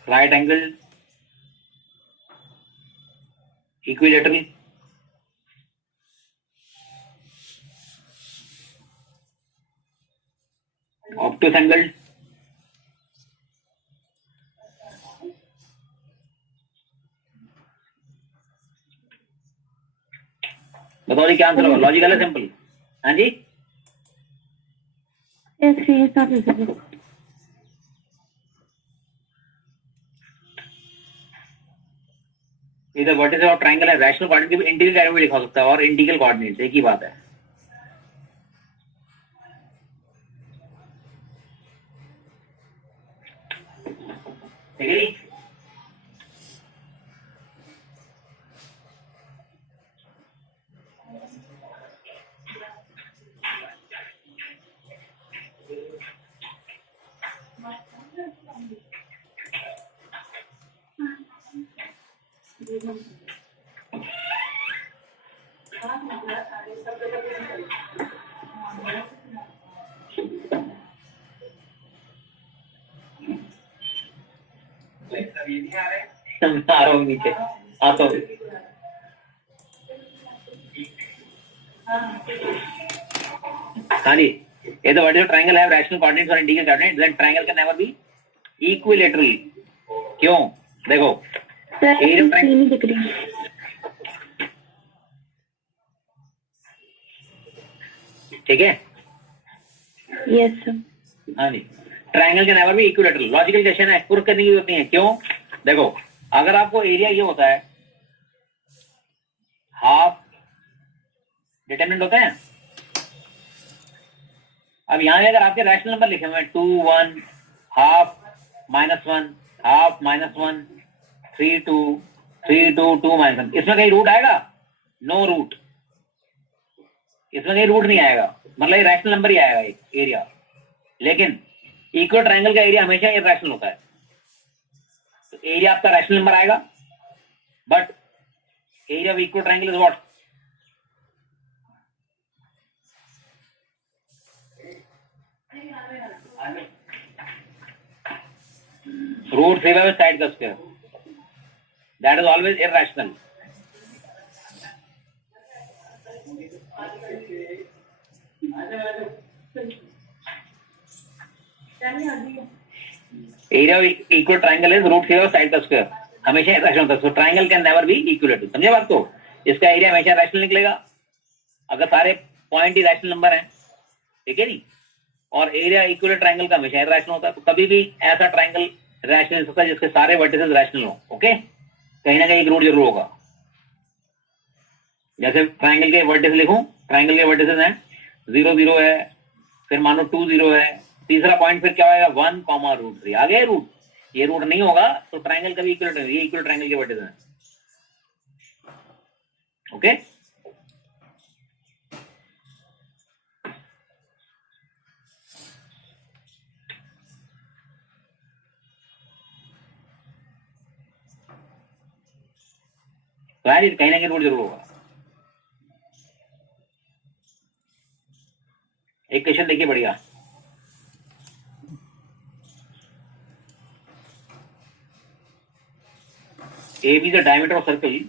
right angled, equilateral, obtuse angled, बताओ जी क्या आंसर होगा? लॉजिकल है, सिंपल. हाँ जी, Yes, he is not visible. इधर vertices of triangle है, रैशनल कोऑर्डिनेट भी इंटीग्रल कोऑर्डिनेट भी लिखा हो सकता है और इंटीग्रल कोऑर्डिनेट एक ही बात है. ठीक है जी. आ रहा हूँ नीचे, आता हूँ. हाँ जी, ये तो वर्टिकल ट्रायंगल है, रैशनल कोऑर्डिनेट्स और integral coordinates, then triangle can never be equilateral. क्यों? देखो Sir, एरिया ऑफ नहीं दिख रही. ठीक है. Yes, sir. हाँ जी, triangle can never be equilateral. Logical question है, प्रूफ करने की जरूरत नहीं है. क्यों? देखो अगर आपको एरिया ये होता है, हाफ डिटरमिनेंट होते हैं. अब यहाँ पे अगर आपके रैशनल नंबर लिखे हुए 2 1 हाफ -1 हाफ -1 3 2 3 2 2 -1, इसमें कहीं रूट आएगा? No root. इसमें कहीं रूट नहीं आएगा, मतलब ये रैशनल नंबर ही आएगा एक एरिया. लेकिन इक्वल ट्रायंगल का एरिया हमेशा इरैशनल होता है. तो एरिया आपका रैशनल नंबर आएगा, but area of equal triangle is what? Root 3 side का square. That is always irrational. Area of equal triangle is root 3 side का स्क्वायर. हमेशा रैशनल होता है. So triangle can never be equilateral. समझे बात को? इसका एरिया हमेशा रैशनल निकलेगा अगर सारे पॉइंट ही रैशनल नंबर हैं. ठीक है नी. और एरिया इक्विलेटरल ट्रायंगल का हमेशा रैशनल होता है. तो कभी भी ऐसा ट्रायंगल रैशनल नहीं होता जिसके सारे वर्टिसेस रैशनल हो. ओके, कहीं ना कहीं एक रूट जरूर होगा. जैसे ट्रायंगल के वर्टिसेस लिखूं, ट्रायंगल के वर्टिसेस हैं 0 0 है, फिर मानो 2 0 है, तीसरा पॉइंट फिर क्या आएगा 1 √3. आ गया रूट. ये रूट नहीं होगा तो ट्रायंगल कभी इक्विलेटरल नहीं. ये इक्विलेटरल ट्रायंगल के वर्टिसेस हैं. ओके, तो यार कहीं ना कहीं रूट जरूर होगा। एक क्वेश्चन देखिए बढ़िया, A be the diameter of circle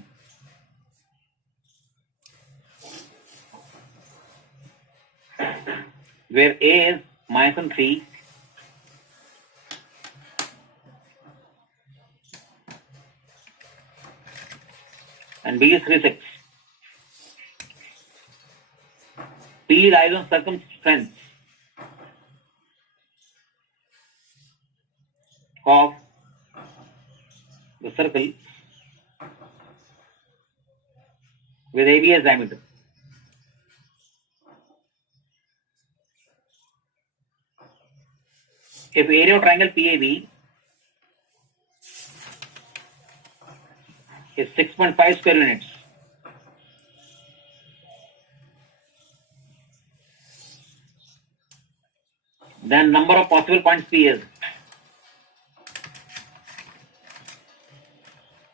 where A is -3 and B is 3/6. P lies on circumference of the circle with AB as diameter. If area of triangle PAB is 6.5 square units, then number of possible points P is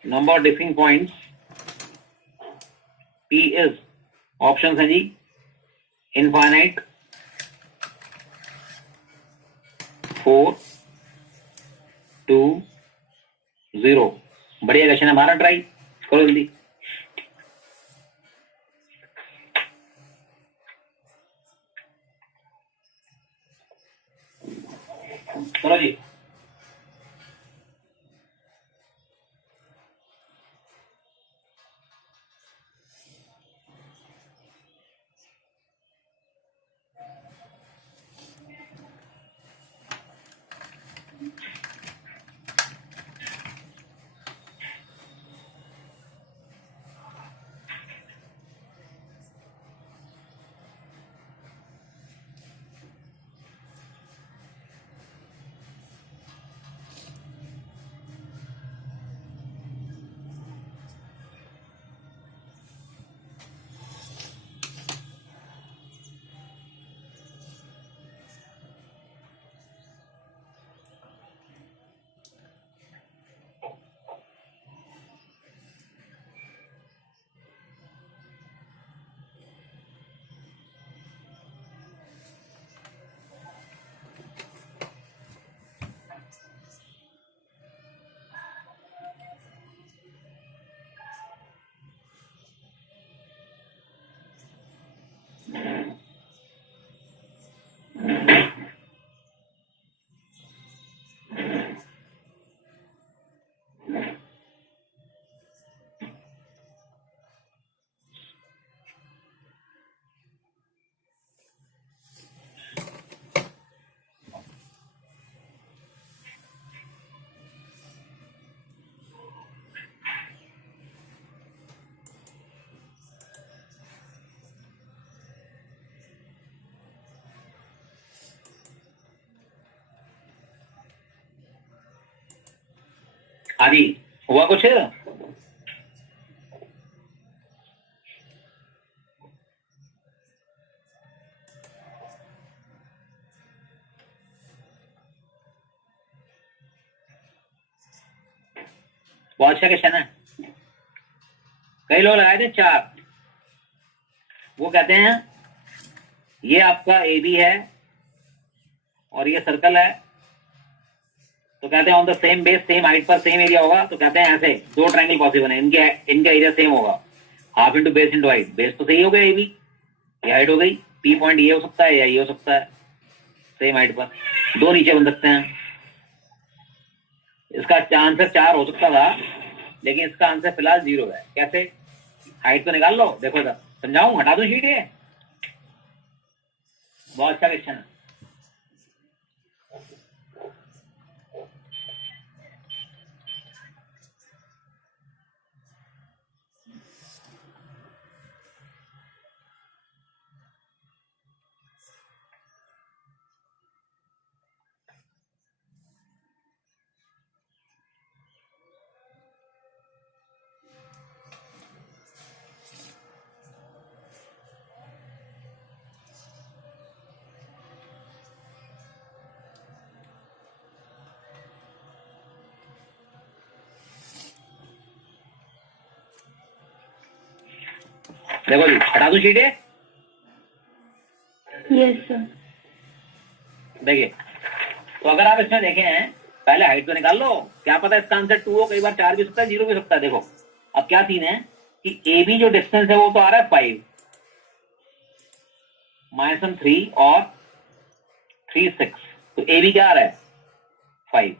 number of distinct points P is option है जी infinite, 4, 2, 0। बढ़िया question है हमारा, try करो जल्दी। चलो जी, आदि हुआ कुछ? बहुत अच्छा क्वेश्चन है। कई लोग लगाए थे 4। वो कहते हैं ये आपका ए बी है और ये सर्कल है, तो कहते हैं on the same base same height पर सेम एरिया होगा, तो कहते हैं ऐसे 2 ट्रायंगल पॉसिबल है, इनका एरिया सेम होगा, half into base into height. Base तो सही हो गया ए बी, ये हाइट हो गई, पी पॉइंट ये हो सकता है या ये हो सकता है, सेम हाइट पर 2 नीचे बन सकते हैं। इसका आंसर 4 हो सकता था, लेकिन इसका आंसर फिलहाल 0 है। कैसे? हाइट तो निकाल लो, देखो इधर समझाऊं, हटा दूं शीट? ये बहुत अच्छा क्वेश्चन है। देखो जी, हटा दूं शीट ये? Yes sir. देखिए, तो अगर आप इसमें देखें हैं, पहले हाइट तो निकाल लो, क्या पता इसका आंसर 2 हो, कई बार 4 भी सकता है, 0 भी सकता है। देखो अब क्या सीन है कि ए बी जो डिस्टेंस है वो तो आ रहा है 5 -3 और 3 6, तो ए बी क्या आ रहा है 5।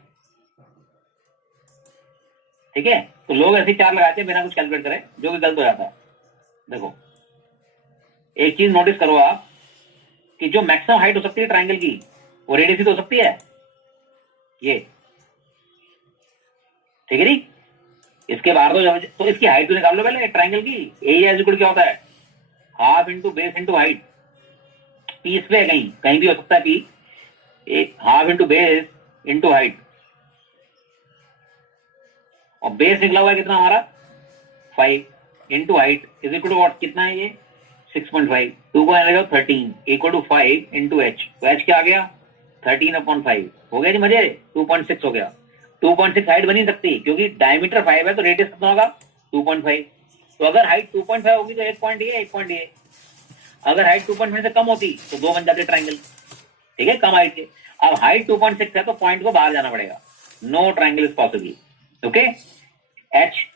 ठीक है, तो लोग ऐसे 4 लगाते हैं बिना कुछ कैलकुलेट करे, जो कि गलत हो जाता है। देखो एक चीज नोटिस करो आप कि जो मैक्सिमम हाइट हो सकती है ट्राइंगल की, वो रेडियस ही तो हो सकती है ये, ठीक है नहीं? इसके बाहर तो इसकी हाइट तो निकाल लो पहले ट्राइंगल की। एरिया इज इक्वल क्या होता है, half into base into height. P इस पे कहीं कहीं भी हो सकता है पी, एक half into base into height, और बेस निकला हुआ है कितना हमारा 5 into height is equal to what, कितना है ये 6.5, 2 को आएगा 13 इक्वल टू 5 इंटू एच, तो एच क्या आ गया 13/5 हो गया जी मजे, 2.6 हो गया। 2.6 हाइट बनी सकती क्योंकि डायमीटर 5 है, तो रेडियस कितना होगा 2.5। तो अगर हाइट 2.5 होगी तो 1 पॉइंट ये 1 पॉइंट ये, अगर हाइट 2.5 से कम होती तो 2 बन जाते ट्राइंगल, ठीक है, कम हाइट के। अब हाइट 2.6 है तो पॉइंट को बाहर जाना पड़ेगा, no triangle is possible. Okay, H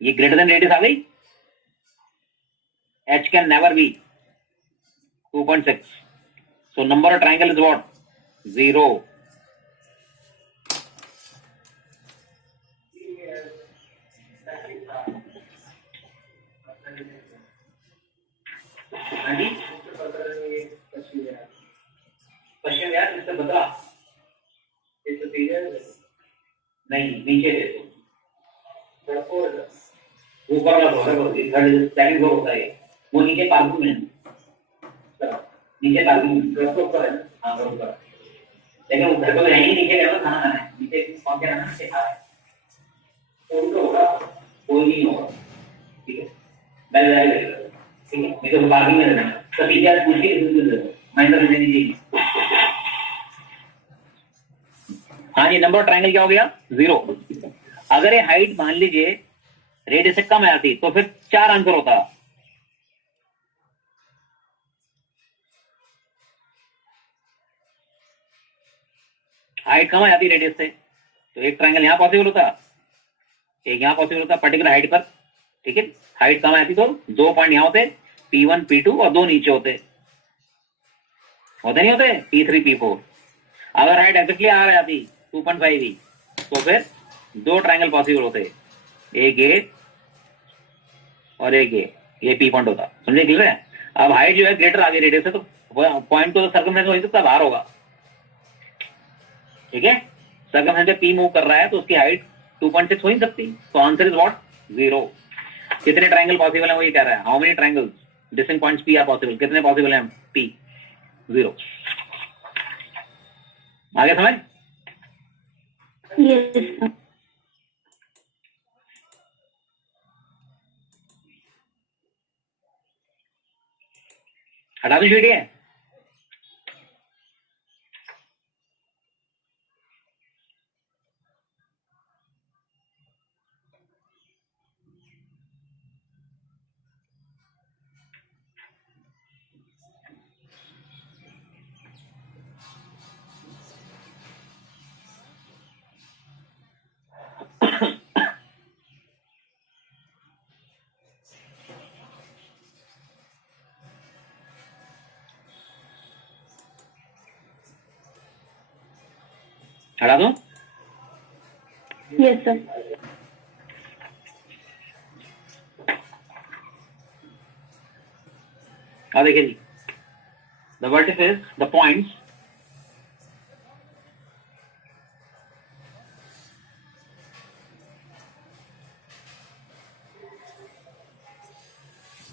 ये ग्रेटर देन रेडियस आ गई, H can never be 2.6, so number of triangle is what 0। हाँ जी, पश्चिम यार इससे बता, नहीं नीचे देखो, ऊपर वाला फ्लोर है, थर्ड सेकंड फ्लोर होता है वो, नीचे पार्किंग में, नीचे पार्किंग ऊपर है, हाँ ऊपर, लेकिन वो घर को नहीं नीचे गया खाना खाना है, नीचे कौन क्या खाना है खा है, तो होगा कोई नहीं होगा, ठीक है, बैल जाएगा, ठीक है, नहीं तो पार्किंग में रहना, तो ठीक है पूछ के माइनर ले लीजिए। हाँ जी, नंबर ऑफ ट्रायंगल क्या हो गया 0। अगर ये हाइट मान लीजिए रेडियस से कम आती तो फिर 4 आंसर होता। हाइट कम आ जाती रेडियस से तो एक ट्रायंगल यहां पॉसिबल होता, एक यहां पॉसिबल होता पर्टिकुलर हाइट पर, ठीक है। हाइट कम आती तो 2 पॉइंट यहां होते, P1 P2 और 2 नीचे होते नहीं होते, P3 P4। अगर हाइट एक्जेक्टली आ जाती 2.5 ही तो फिर 2 ट्रायंगल पॉसिबल होते, एक ये और एक ये P पॉइंट होता, समझे क्लियर है? अब हाइट जो है ग्रेटर आगे रेडियस है तो पॉइंट तो सर्कमफ्रेंस हो सकता बाहर होगा, ठीक है। सर्कमफ्रेंस पे P मूव कर रहा है तो उसकी हाइट 2.6 हो ही सकती, तो आंसर इज व्हाट 0। कितने ट्रायंगल पॉसिबल है वो ये कह रहा है, how many triangles distinct points P are possible, कितने पॉसिबल हैं P 0। आगे समझ? Yes sir. हटा दूं शीट है? हटा दूं? Yes sir. देखिए जी, the vertices the points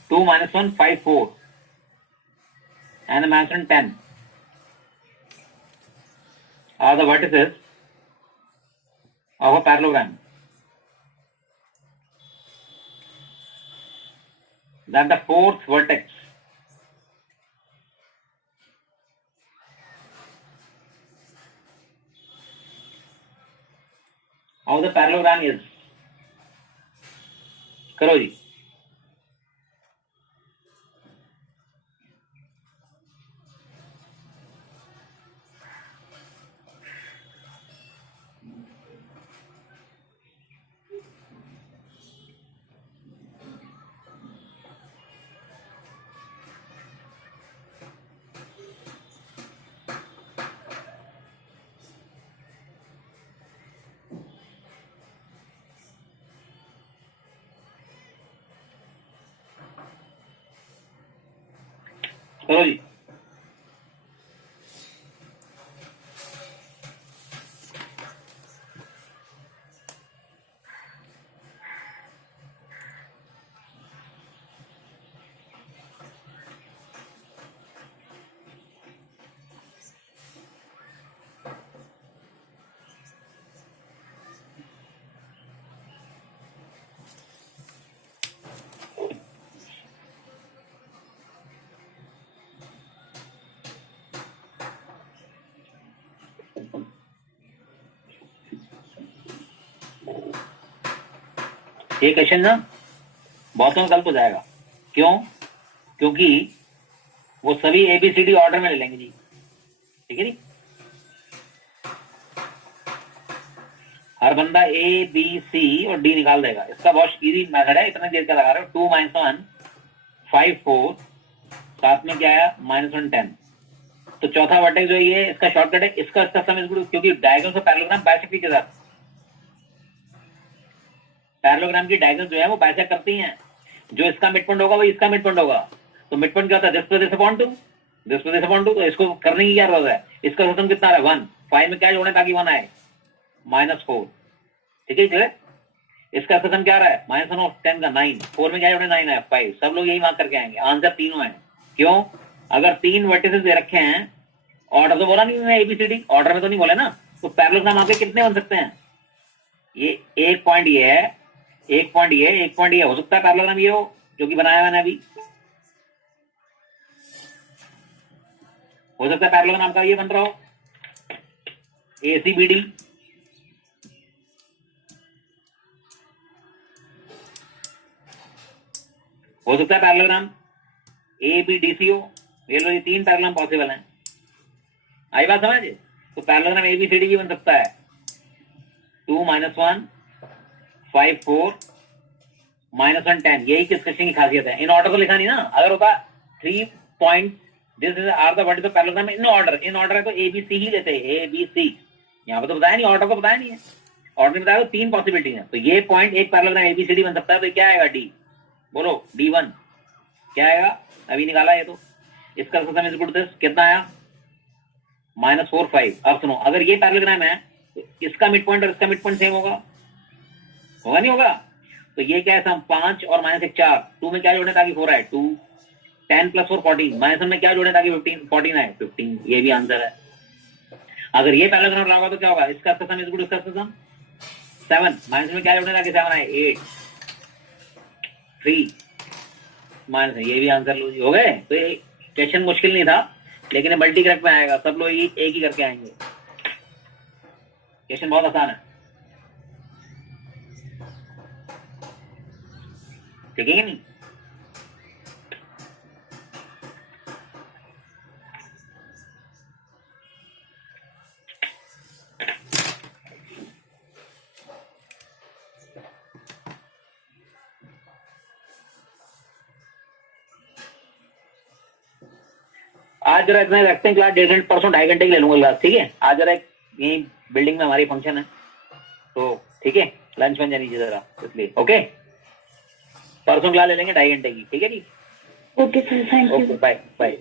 two -1 5 4 and the dimension 10 are the vertices of a parallelogram that the fourth vertex of the parallelogram is, करो जी, करो जी। ये क्वेश्चन ना बहुतों में गलत हो जाएगा। क्यों? क्योंकि वो सभी ABCD ऑर्डर में ले लेंगे जी, ठीक है जी। हर बंदा ABC और D निकाल देगा। इसका बहुत इजी मेथड है, इतने देर का लगा रहे हो। 2 - 1 5 4, साथ में क्या आया -1 10। तो चौथा वर्टेक्स जो ये इसका शॉर्टकट है, इसका सम इज गुड, क्योंकि डायगोनल से पैरेललोग्राम बाइसेक्ट के साथ, पैरेललोग्राम की डायगोनल जो है वो बाइसेक्ट करती हैं। जो इसका मिड पॉइंट होगा वही इसका मिड पॉइंट होगा। तो मिड पॉइंट क्या होता है? This plus this upon 2, this plus this upon 2। तो इसको करने की क्या जरूरत है? इसका सम कितना आ रहा है? 1। 5 में क्या जोड़े ताकि 1 आए? -4, ठीक है क्लियर। इसका सम क्या आ रहा है? -1 और 10 का 9। 4 में क्या जोड़े? 9 आया, 5। सब लोग यही मार्क करके आएंगे। आंसर तीनों है। क्यों? अगर 3 वर्टिसेस दे रखे हैं, ऑर्डर तो बोला नहीं मैं ABCD, ऑर्डर में तो नहीं बोले ना, तो पैरेललोग्राम आपके कितने बन सकते हैं? ये एक पॉइंट ये है, एक पॉइंट ये, एक पॉइंट ये हो सकता है पैरेललोग्राम ये हो जो कि बनाया मैंने अभी। हो सकता है पैरेललोग्राम का ये बन रहा हो ACBD। हो सकता है पैरेललोग्राम ABDC हो। ये लो, ये 3 पैरेललोग्राम पॉसिबल हैं। आई बात समझ? तो पैरेललोग्राम ABCD भी बन सकता है। 2 - 1 5 4 -1 10। यही किस क्वेश्चन की खासियत है। इन ऑर्डर को लिखा नहीं ना। अगर होता 3 point this is are the what is the parallelogram in order, in order है तो ABC ही लेते हैं, ABC। यहाँ पे तो बताया नहीं, ऑर्डर को बताया नहीं है। ऑर्डर में बताया तो 3 पॉसिबिलिटी है। तो ये पॉइंट एक पैरेललोग्राम ABCD बन सकता है। तो क्या आएगा? D। बोलो D1 क्या आएगा? अभी निकाला ये तो। इसका सम इज गुड दिस कितना आया? -4 5। अब सुनो, अगर ये पैरेललोग्राम है तो इसका मिड पॉइंट और इसका मिड पॉइंट सेम होगा नहीं होगा? तो ये क्या है? सम 5 और -1 4। 2 में क्या जोड़े ताकि 4 आए? 2। 10 + 4 14। -1 में क्या जोड़े ताकि 15 14 आए? 15। ये भी आंसर है। अगर ये पैरेललोग्राम रहा होगा तो क्या होगा? इसका सम इज गुड, इसका सम 7। -1 में क्या जोड़े ताकि 7 आए? 8 3 -, ये भी आंसर लो जी, हो गए। तो ये क्वेश्चन मुश्किल नहीं था, लेकिन मल्टी करेक्ट में आएगा। सब लोग एक ही करके आएंगे। क्वेश्चन बहुत आसान है, ठीक है कि नहीं? आज जरा इतना रखते हैं क्लास। 1.5 परसों 2.5 घंटे की ले लूंगा क्लास, ठीक है। आज जरा यही बिल्डिंग में हमारी फंक्शन है, तो ठीक है लंच बन जानी चाहिए जरा, इसलिए ओके। परसों क्लास ले लेंगे 2.5 घंटे की, ठीक है जी। Okay sir, thank you. Okay, bye bye.